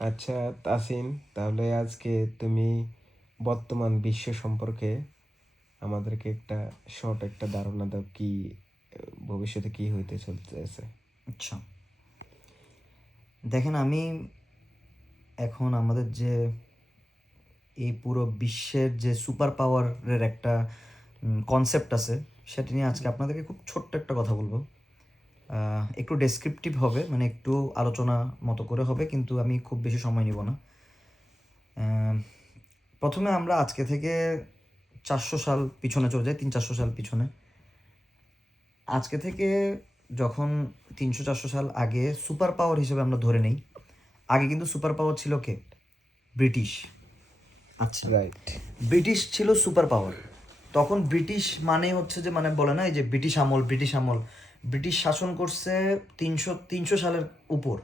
আচ্ছা তাসিন, তাহলে আজকে তুমি বর্তমান বিশ্ব সম্পর্কে আমাদেরকে শর্ট একটা ধারণা দাও, কি ভবিষ্যতে কি হইতে চলতেছে। আচ্ছা, দেখেন, আমি এখন আমাদের যে এই পুরো বিশ্বের যে সুপার পাওয়ারের একটা কনসেপ্ট আছে, সেটা নিয়ে আজকে আপনাদেরকে খুব ছোট্ট একটা কথা বলবো। একটু ডেসক্রিপটিভ হবে, মানে একটু আলোচনা মতো করে হবে, কিন্তু আমি খুব বেশি সময় নিব না। আহ, প্রথমে আমরা আজকে থেকে 400 সাল পিছনে চলে যাই, 300-400 সাল পিছনে। আজকে থেকে যখন 300-400 সাল আগে সুপার পাওয়ার হিসেবে আমরা ধরে নেই, আগে কিন্তু সুপার পাওয়ার ছিল কে? ব্রিটিশ। আচ্ছা, রাইট। ব্রিটিশ ছিল সুপার পাওয়ার। তখন ব্রিটিশ মানে হচ্ছে যে, মানে বলে না এই যে ব্রিটিশ আমল, ব্রিটিশ আমল, ব্রিটিশ শাসন করছে 300 সালের উপর।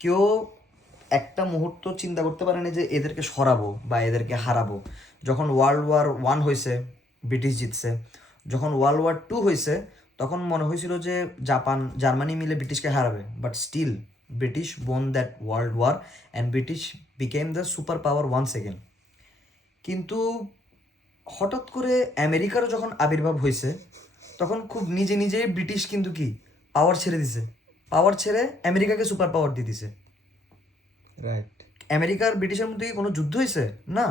কেউ একটা মুহূর্ত চিন্তা করতে পারেনি যে এদেরকে সরাবো বা এদেরকে হারাবো। যখন ওয়ার্ল্ড ওয়ার 1 হয়েছে, ব্রিটিশ জিতছে। যখন ওয়ার্ল্ড ওয়ার 2 হয়েছে, তখন মনে হয়েছিল যে জাপান জার্মানি মিলে ব্রিটিশকে হারাবে, but still British won that world war and British became the super power once again. কিন্তু হঠাৎ করে আমেরিকারও যখন আবির্ভাব হয়েছে, তখন খুব নিজে নিজেই ব্রিটিশ কিন্তু কি পাওয়ার ছেড়ে দিছে, পাওয়ার ছেড়ে আমেরিকাকে সুপার পাওয়ার দিয়ে দিছে। রাইট। আমেরিকার ব্রিটিশের মধ্যে কি কোনো যুদ্ধ হয়েছে? না,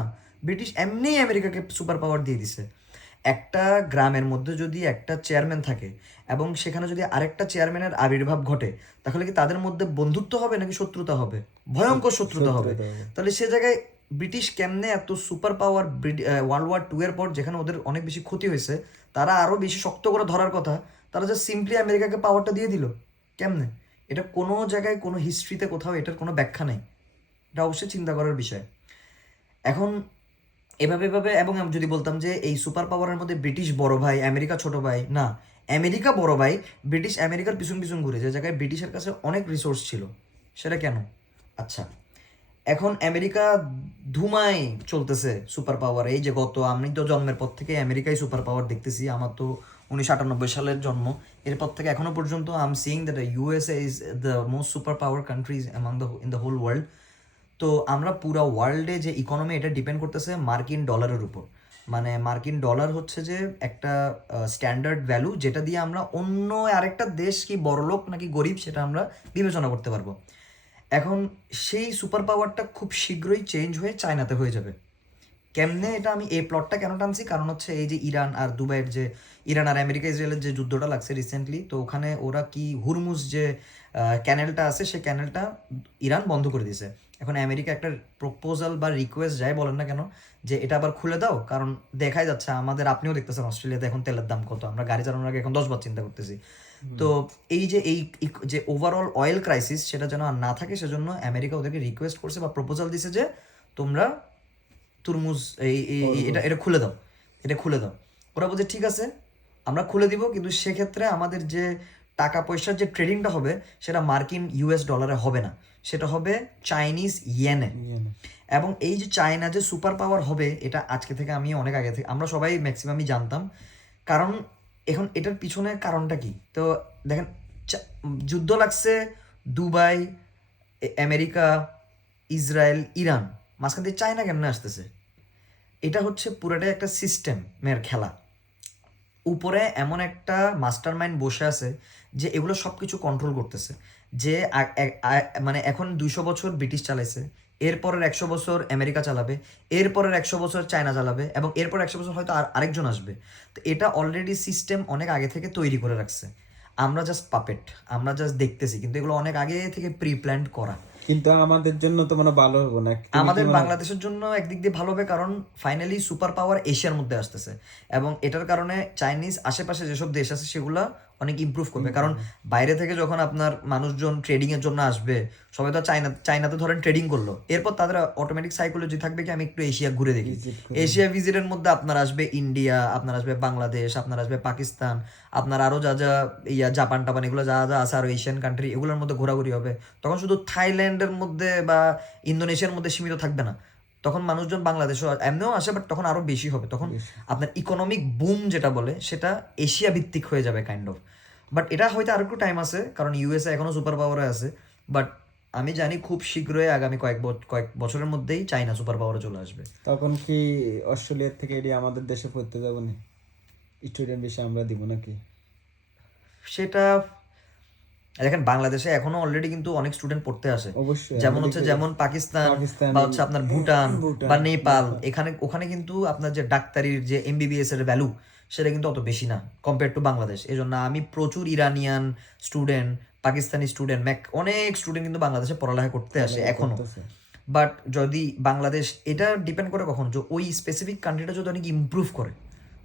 ব্রিটিশ এমনিই আমেরিকাকে সুপার পাওয়ার দিয়ে দিছে। একটা গ্রামের মধ্যে যদি একটা চেয়ারম্যান থাকে এবং সেখানে যদি আরেকটা চেয়ারম্যানের আবির্ভাব ঘটে, তাহলে কি তাদের মধ্যে বন্ধুত্ব হবে নাকি শত্রুতা হবে? ভয়ঙ্কর শত্রুতা হবে। শত্রুতা হবে। তাহলে সে জায়গায় ব্রিটিশ কেমনে এত সুপার পাওয়ার, ওয়ার্ল্ড ওয়ার 2 এর পর যেখানে ওদের অনেক বেশি ক্ষতি হয়েছে, তারা আরও বেশি শক্ত করে ধরার কথা, তারা যে সিম্পলি আমেরিকাকে পাওয়ারটা দিয়ে দিল? কেমনে? এটা কোনো জায়গায়, কোনো হিস্ট্রিতে কোথাও এটার কোনো ব্যাখ্যা নেই। এটা অবশ্যই চিন্তা করার বিষয়। এখন এভাবে এভাবে, এবং আমি যদি বলতাম যে এই সুপার পাওয়ারের মধ্যে ব্রিটিশ বড় ভাই, আমেরিকা ছোট ভাই, না, আমেরিকা বড় ভাই, ব্রিটিশ আমেরিকার পিছন পিছন ঘুরে, যে জায়গায় ব্রিটিশের কাছে অনেক রিসোর্স ছিল। সেটা কেন? আচ্ছা, এখন আমেরিকা ধুমায় চলতেছে সুপার পাওয়ার। এই যে আমি তো জন্মের পর থেকে আমেরিকায় সুপার পাওয়ার দেখতেছি। আমার তো 1998 সালের জন্ম। এরপর থেকে এখনো পর্যন্ত I am seeing that USA is the most super power countries among the in the whole world. তো আমরা পুরো ওয়ার্ল্ডে যে ইকোনমি, এটা ডিপেন্ড করতেছে মার্কিন ডলারের উপর। মানে মার্কিন ডলার হচ্ছে যে একটা স্ট্যান্ডার্ড ভ্যালু, যেটা দিয়ে আমরা অন্য আরেকটা দেশ কি বড়লোক নাকি গরিব সেটা আমরা বিবেচনা করতে পারবো। এখন সেই সুপার পাওয়ারটা খুব শীঘ্রই চেঞ্জ হয়ে চায়নাতে হয়ে যাবে। কেমনে? এটা আমি এই প্লটটা কেন টানছি, কারণ হচ্ছে এই যে ইরান আর দুবাইয়ের যে, ইরান আর আমেরিকা ইসরায়েলের যে যুদ্ধটা লাগছে রিসেন্টলি, তো ওখানে ওরা কি হুরমুজ যে ক্যানেলটা আছে, সেই ক্যানেলটা ইরান বন্ধ করে দিয়েছে। এখন আমেরিকা একটা প্রপোজাল বা রিকোয়েস্ট যাই বলেন না কেন, যে এটা আবার খুলে দাও, কারণ দেখাই যাচ্ছে আমাদের, আপনিও দেখতেছেন অস্ট্রেলিয়াতে এখন তেলের দাম কত, আমরা গাড়ি চালানোর আগে এখন 10 বার চিন্তা করতেছি। তো এই যে যে ওভারঅল অয়েল ক্রাইসিস, সেটা যেন আর না থাকে, সেজন্য আমেরিকা ওদেরকে রিকোয়েস্ট করছে বা প্রপোজাল দিছে যে তোমরা তুরমুজ এটা এটা খুলে দাও, এটা খুলে দাও। ওরা বলছে ঠিক আছে, আমরা খুলে দিব, কিন্তু সেক্ষেত্রে আমাদের যে টাকা পয়সার যে ট্রেডিংটা হবে, সেটা মার্কিন ইউএস ডলারে হবে না, সেটা হবে চাইনিজ ইয়েনে। এবং এই যে চায়না যে সুপার পাওয়ার হবে, এটা আজকে থেকে, আমি অনেক আগে থেকে, আমরা সবাই ম্যাক্সিমামই জানতাম। কারণ এখন এটার পিছনে কারণটা কি? তো দেখেন, যুদ্ধ লাগছে দুবাই, আমেরিকা, ইসরায়েল, ইরান, মাঝখান দিয়ে চায়না কেমনে আসতেছে? এটা হচ্ছে পুরোটাই একটা সিস্টেমের খেলা। উপরে এমন একটা মাস্টার মাইন্ড বসে আছে যে এগুলো সব কিছু কন্ট্রোল করতেছে। যে মানে এখন 200 বছর ব্রিটিশ চালাইছে, এরপরের 100 বছর আমেরিকা চালাবে, এরপরের 100 বছর চায়না চালাবে, এবং এরপর 100 বছর হয়তো আরেকজন আসবে। তো এটা অলরেডি সিস্টেম অনেক আগে থেকে তৈরি করে রাখছে। আমরা জাস্ট পাপেট, আমরা জাস্ট দেখতেছি, কিন্তু এগুলো অনেক আগে থেকে প্রি প্ল্যান্ড করা। কিন্তু আমাদের জন্য তো মানে ভালো হবে না, তুমি কি আমাদের মনে? বাংলাদেশের জন্য একদিক দিয়ে ভালো হবে, কারণ ফাইনালি সুপার পাওয়ার এশিয়ার মধ্যে আসতেছে, এবং এটার কারণে চাইনিজ আশেপাশে যেসব দেশ আছে সেগুলা অনেক ইমপ্রুভ করবে। কারণ বাইরে থেকে যখন আপনার মানুষজন ট্রেডিং এর জন্য আসবে, সবাই তো চাইনাতে ধরেন ট্রেডিং করলো, এরপর তাদের অটোমেটিক সাইকোলজি থাকবে কি আমি একটু এশিয়া ঘুরে দেখি। ভিজিট করে। এশিয়া ভিজিটের মধ্যে আপনার আসবে ইন্ডিয়া, আপনার আসবে বাংলাদেশ, আপনার আসবে পাকিস্তান, আপনার আরো যা যা জাপান টাপান এগুলো যা যা আছে, আরো এশিয়ান কান্ট্রি, এগুলোর মধ্যে ঘোরাঘুরি হবে। তখন শুধু থাইল্যান্ডের মধ্যে বা ইন্দোনেশিয়ার মধ্যে সীমিত থাকবে না, তখন মানুষজন বাংলাদেশও এমনিও আসে, বাট তখন আরো বেশি হবে। তখন বেশি। আপনার ইকোনমিক বুম যেটা বলে, সেটা এশিয়া ভিত্তিক হয়ে যাবে কাইন্ড অফ। বাট এটা হয়তো আরো একটু টাইম আছে, কারণ ইউএসএ এখনো সুপার পাওয়ারে আছে। বাট আমি জানি খুব শীঘ্রই আগামী কয়েক বছরের মধ্যেই চাইনা সুপার পাওয়ারে চলে আসবে। তখন কি অস্ট্রেলিয়ার থেকে এটি আমাদের দেশে পড়তে যাবো না, স্টুডেন্ট বিষয়ে আমরা দিব নাকি? সেটা দেখেন, বাংলাদেশে এখনো অলরেডি কিন্তু অনেক স্টুডেন্ট পড়তে আসে, অবশ্যই যেমন হচ্ছে যেমন পাকিস্তান পাকিস্তান, বা হচ্ছে আপনার ভুটান ভুটান, বা নেপাল, ওখানে কিন্তু আপনার যে ডাক্তারির যে এমবিবিএস এর ভ্যালু সেটা কিন্তু অত বেশি না কম্পেয়ার টু বাংলাদেশ। এই জন্য আমি প্রচুর ইরানিয়ান স্টুডেন্ট, পাকিস্তানি স্টুডেন্ট, অনেক স্টুডেন্ট কিন্তু বাংলাদেশে পড়ালেখা করতে আসে এখনো। করতেছে। বাট যদি বাংলাদেশ, এটা ডিপেন্ড করে কখন, যে ওই স্পেসিফিক কান্ট্রিটা যদি অনেক ইমপ্রুভ করে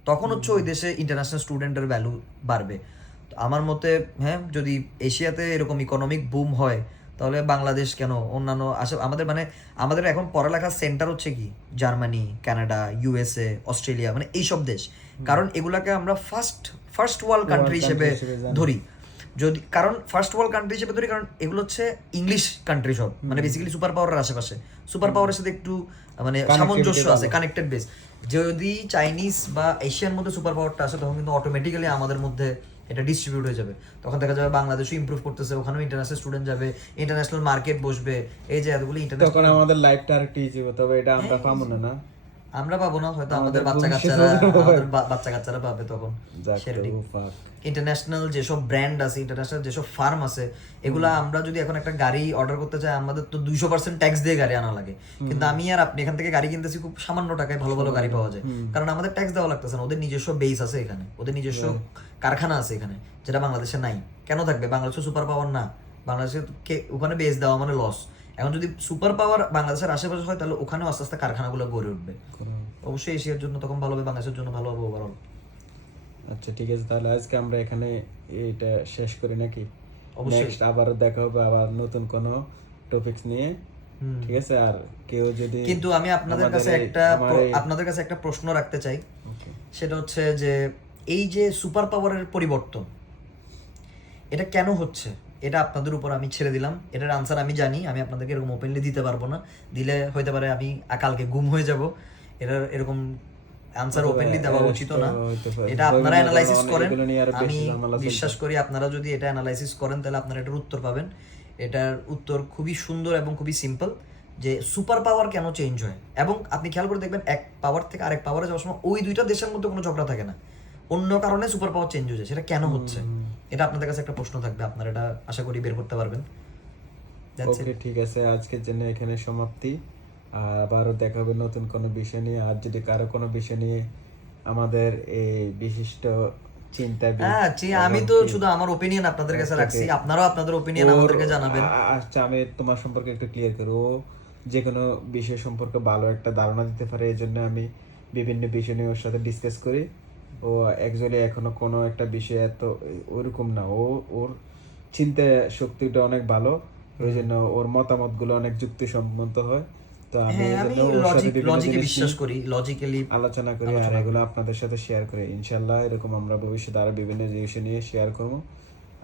তখন হচ্ছে ওই দেশে ইন্টারন্যাশনাল স্টুডেন্টের ভ্যালু বাড়বে। তো আমার মতে হ্যাঁ, যদি এশিয়াতে এরকম ইকোনমিক বুম হয় তাহলে বাংলাদেশ কেন, অন্যান্য আমাদের আমাদের এখন পড়ালেখার সেন্টার হচ্ছে কি জার্মানি, কানাডা, ইউএসএ, অস্ট্রেলিয়া, এইসব দেশ। কারণ এগুলাকে আমরা ফার্স্ট ওয়ার্ল্ড কান্ট্রি হিসেবে ধরি। যদি কারণ ফার্স্ট ওয়ার্ল্ড কান্ট্রি হিসেবে ধরি কারণ এগুলো হচ্ছে ইংলিশ কান্ট্রি সব, বেসিক্যালি সুপার পাওয়ারের আশেপাশে, সুপার পাওয়ারের সাথে একটু সামঞ্জস্য আছে, কানেক্টেড বেস। যদি চাইনিজ বা এশিয়ার মধ্যে সুপার পাওয়ারটা আসে তখন কিন্তু অটোমেটিক্যালি আমাদের মধ্যে এটা ডিস্ট্রিবিউট হয়ে যাবে। তখন দেখা যাবে বাংলাদেশও ইমপ্রুভ করতেছে, ওখানেও ইন্টারন্যাশনাল স্টুডেন্ট যাবে, ইন্টারন্যাশনাল মার্কেট বসবে, এই যে এতগুলো তখন ইন্টারন্যাশনাল। আমাদের লাইফটা আরেকটু ইজি হবে, তবে এটা আমরা পাবো না। না, আমরা পাবো না, হয়তো আমাদের বাচ্চা কাচ্চারা পাবে তখন। সেটাই ইন্টারন্যাশনাল যেসব ব্র্যান্ড আছে, ইন্টারন্যাশনাল যেসব ফার্ম আছে, এগুলা আমরা যদি এখন একটা গাড়ি অর্ডার করতে চাই আমাদের তো 200% ট্যাক্স দিয়ে গাড়ি আনা লাগে। কিন্তু আমি আর আপনি এখান থেকে গাড়ি কিনতেছি খুব সামান্য টাকায়, ভালো ভালো গাড়ি পাওয়া যায়, কারণ আমাদের ট্যাক্স দেওয়া লাগতেছে না। ওদের নিজস্ব বেস আছে এখানে, ওদের নিজস্ব কারখানা আছে এখানে, যেটা বাংলাদেশে নাই। কেন থাকবে? বাংলাদেশে সুপার পাওয়ার না, বাংলাদেশে ওখানে বেস দেওয়া লস। এখন যদি সুপার পাওয়ার বাংলাদেশের আশেপাশে হয় তাহলে ওখানেও আস্তে আস্তে কারখানাগুলো গড়ে উঠবে। অবশ্যই এশিয়ার জন্য তখন ভালো হবে, বাংলাদেশের জন্য ভালো হবে ওভারঅল। আচ্ছা ঠিক আছে, তাহলে আজকে আমরা এখানে এটা শেষ করি নাকি? অবশ্যই। নেক্সট আবারও দেখা হবে আবার নতুন কোনো টপিকস নিয়ে, ঠিক আছে? আর কেউ যদি, কিন্তু আমি আপনাদের কাছে একটা প্রশ্ন রাখতে চাই, সেটা হচ্ছে যে এই যে সুপার পাওয়ারের পরিবর্তন এটা কেন হচ্ছে, এটা আপনাদের উপর আমি ছেড়ে দিলাম। এটার আনসার আমি জানি, আমি আপনাদেরকে এরকম ওপেনলি দিতে পারবো না, দিলে হইতে পারে আমি কালকে গুম হয়ে যাব। এটার এরকম আনসার ওপেনলি দেওয়া উচিত না। এটা আপনারা অ্যানালাইসিস করেন, আমি বিশ্বাস করি আপনারা যদি এটা অ্যানালাইসিস করেন তাহলে আপনারা এটার উত্তর পাবেন। এটার উত্তর খুবই সুন্দর এবং খুবই সিম্পল, যে সুপার পাওয়ার কেন চেঞ্জ হয়। এবং আপনি খেয়াল করে দেখবেন এক পাওয়ার থেকে আরেক পাওয়ারে যাওয়ার সময় ওই দুইটা দেশের মধ্যে কোনো ঝগড়া থাকে না, অন্য কারণে সুপার পাওয়ার চেঞ্জ হয়েছে। সেটা কেন হচ্ছে, এটা আপনাদের কাছে একটা প্রশ্ন থাকবে, আপনারা এটা আশা করি বের করতে পারবেন। ওকে ঠিক আছে, আজকের জন্য এখানে সমাপ্তি। আর আবারও দেখা হবে নতুন কোনো বিষয় নিয়ে। আর যদি কারো কোনো বিষয় নিয়ে আমাদের এই বিশিষ্ট চিন্তাবিদ, আমি তো শুধু আমার ওপিনিয়ন আপনাদের কাছে রাখছি, আপনারাও আপনাদের ওপিনিয়ন আমাদেরকে জানাবেন। আচ্ছা, আমি তোমার সম্পর্কে একটু ক্লিয়ার করি। ও যে কোনো বিষয় সম্পর্কে ভালো একটা ধারণা দিতে পারে, এই জন্য আমি বিভিন্ন বিষয় নিয়ে ওর সাথে ডিসকাস করি। ও অ্যাকচুয়ালি এখনো কোনো একটা বিষয় এত ওরকম না, ওর চিন্তা শক্তিটা অনেক ভালো, ওই জন্য ওর মতামতগুলো অনেক যুক্তিসম্মত হয়। তো আমি বিশ্বাস করি, লজিক্যালি আলোচনা করি আর এগুলো আপনাদের সাথে শেয়ার করি। ইনশাল্লাহ এরকম আমরা ভবিষ্যতে আরো বিভিন্ন জিনিস নিয়ে শেয়ার করবো।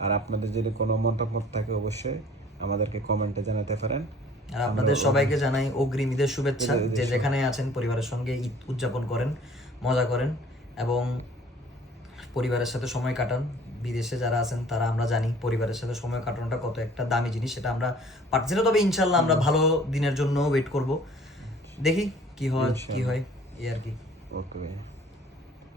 আর আপনাদের যদি কোনো মতামত থাকে অবশ্যই আমাদেরকে কমেন্টে জানাতে পারেন। আর আপনাদের সবাইকে জানাই অগ্রিম ঈদের শুভেচ্ছা। যে যেখানে আছেন পরিবারের সঙ্গে ঈদ উদযাপন করেন, মজা করেন এবং পরিবারের সাথে সময় কাটান। বিদেশে যারা আছেন তারা, আমরা জানি পরিবারের সাথে সময় কাটানোটা কত একটা দামি জিনিস, সেটা আমরা পারছি না। তবে ইনশাল্লাহ আমরা ভালো দিনের জন্য ওয়েট করব, দেখি কি হয় এই আর কি। ওকে।